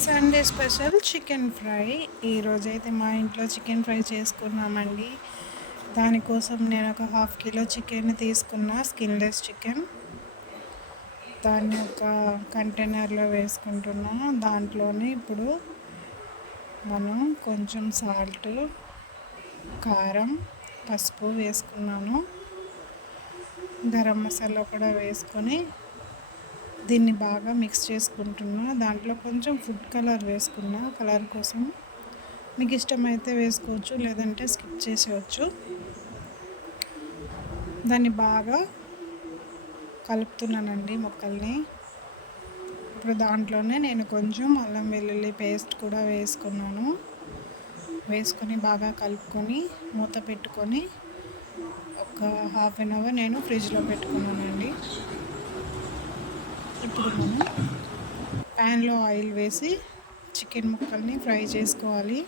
Sunday special chicken fry. ఈరోజైతే మా ఇంట్లో చికెన్ ఫ్రై చేసుకున్నామండి. దానికోసం నేను ఒక 1/2 కిలో చికెన్ తీసుకున్నా, స్కిన్లెస్ చికెన్. దాన్ని ఒక కంటైనర్లో వేసుకుంటున్నా. దాంట్లోనే ఇప్పుడు మనం కొంచెం సాల్ట్, కారం, పసుపు వేసుకున్నాను. గరం మసాలా కూడా వేసుకొని దీన్ని బాగా మిక్స్ చేసుకుంటున్నా. దాంట్లో కొంచెం ఫుడ్ కలర్ వేసుకున్నా, కలర్ కోసం. మీకు ఇష్టమైతే వేసుకోవచ్చు, లేదంటే స్కిప్ చేసేయచ్చు. దాన్ని బాగా కలుపుతున్నానండి ముక్కల్ని. ఇప్పుడు దాంట్లోనే నేను కొంచెం అల్లం వెల్లుల్లి పేస్ట్ కూడా వేసుకున్నాను. వేసుకొని బాగా కలుపుకొని మూత పెట్టుకొని ఒక 1/2 అవర్ నేను ఫ్రిడ్జ్లో పెట్టుకున్నానండి. ఇప్పుడు మనం ప్యాన్లో ఆయిల్ వేసి చికెన్ ముక్కల్ని ఫ్రై చేసుకోవాలి.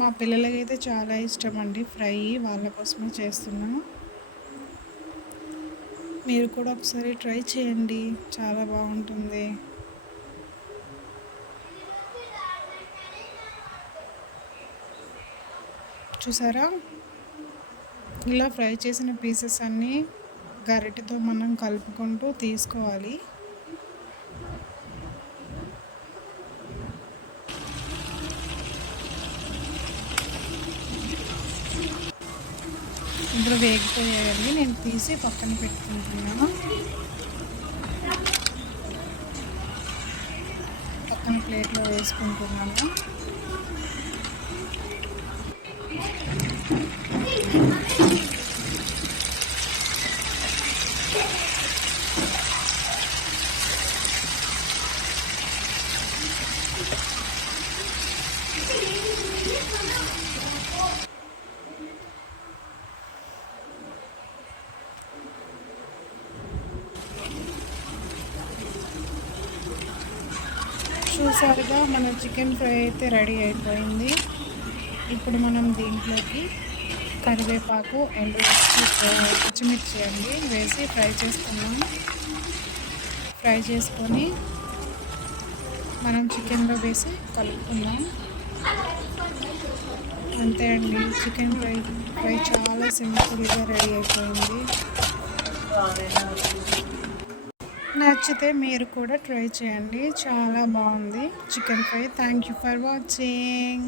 మా పిల్లలకైతే చాలా ఇష్టం అండి ఫ్రై, వాళ్ళ కోసమే చేస్తున్నాను. మీరు కూడా ఒకసారి ట్రై చేయండి, చాలా బాగుంటుంది. చూసారా, ఇలా ఫ్రై చేసిన పీసెస్ అన్నీ గరిటెతో మనం కలుపుకుంటూ తీసుకోవాలి. ఇప్పుడు వేగిపోయాయండి, నేను తీసి పక్కన పెట్టుకుంటున్నాను. పక్కన ప్లేట్లో వేసుకుంటున్నాను. చూసారుగా, మన చికెన్ ఫ్రై అయితే రెడీ అయిపోయింది. ఇప్పుడు మనం దీంట్లోకి కరివేపాకు, పచ్చిమిర్చి అండి వేసి ఫ్రై చేసుకున్నాం. ఫ్రై చేసుకొని మనం చికెన్లో వేసి కలుపుకుందాం. అంతే అండి, చికెన్ ఫ్రై చాలా సింపుల్గా రెడీ అయిపోయింది. నచ్చితే మీరు కూడా ట్రై చేయండి, చాలా బాగుంది chicken fry. Thank you for watching.